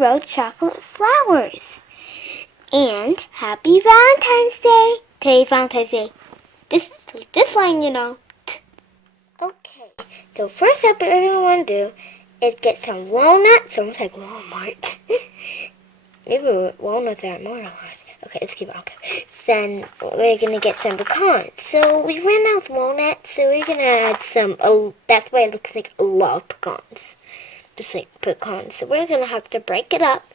Road chocolate flowers. And happy Valentine's Day. Today's Valentine's Day. This line, you know. Okay, so first up, what we're going to want to do is get some walnuts. Someone's like, Walmart. Maybe walnuts aren't more than ours. Okay, let's keep it on. Then we're going to get some pecans. So we ran out of walnuts, so we're going to add some, that's why it looks like a lot of pecans. Just like pecans. So we're going to have to break it up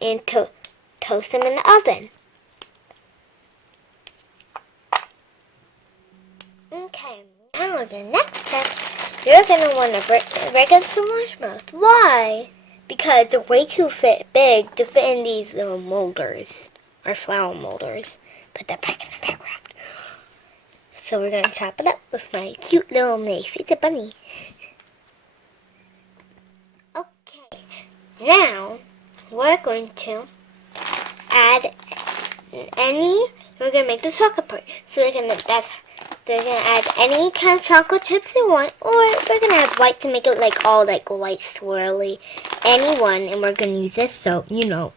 and toast them in the oven. Okay, now the next step, you're going to want to break up some marshmallows. Why? Because they're way too big to fit in these little molders, or flower molders. Put that back in the background. So we're going to chop it up with my cute little knife. It's a bunny. Okay, now we're going to add we're going to make the chocolate part. So we're going to add any kind of chocolate chips you want, or we're going to add white to make it like all like white swirly. Any one, and we're going to use this, so you know.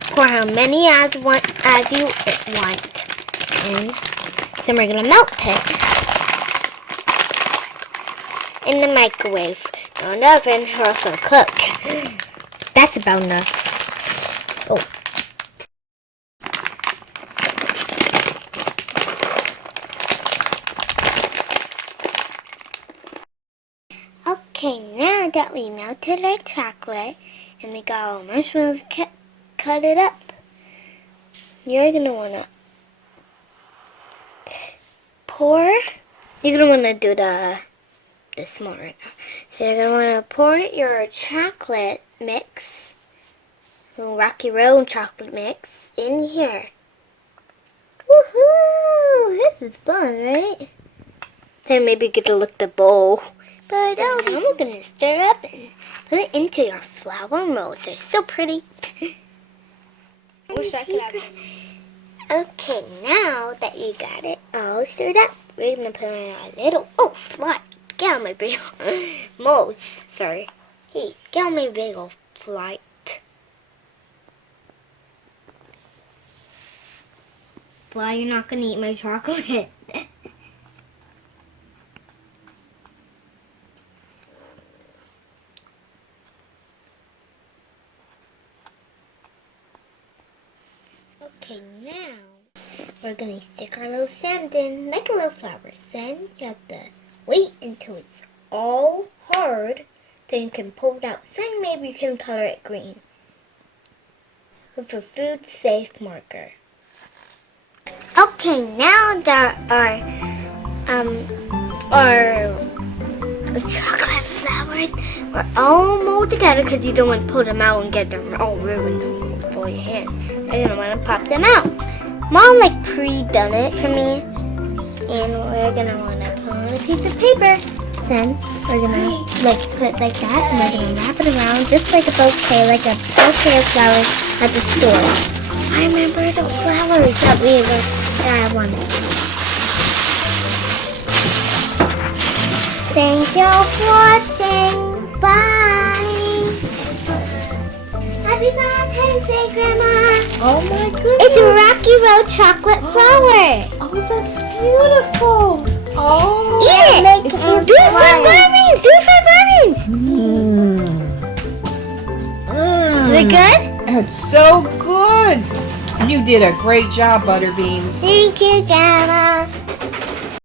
Pour how many as you want. And then we're going to melt it in the microwave. Not in the oven, or else it'll cook. That's about enough. Oh. Okay, now that we melted our chocolate and we got our marshmallows cut it up, you're going to want to do the smart right now. So you're going to want to pour your chocolate mix, Rocky Road chocolate mix, in here. Woohoo! This is fun, right? Then maybe get to look at the bowl. But now we're going to stir up and put it into your flower molds. They're so pretty. Okay, now that you got it all stirred up, we're going to put in our little, fly. Get out of my big molds. Sorry. Hey, get out of my big old flight. Fly, you're not going to eat my chocolate. Okay, now we're going to stick our little sand in like a little flower. Then you have to wait until it's all hard. Then you can pull it out. Then maybe you can color it green with a food safe marker. Okay, now that our chocolate flowers were all molded together, because you don't want to pull them out and get them all ruined for your hand. We're going to want to pop them out. Mom pre-done it for me. And we're going to want to put on a piece of paper. Then we're going to put it like that. And we're going to wrap it around just like a bouquet of flowers at the store. I remember the flowers that I wanted. Thank you for watching. Bye. Happy Valentine's Day, Grandma. Oh my goodness. It's a Rocky Road chocolate flower. Oh, that's beautiful. Oh. Eat it. Do it for Is it good? It's so good. You did a great job, ButterBeanz. Thank you, Grandma.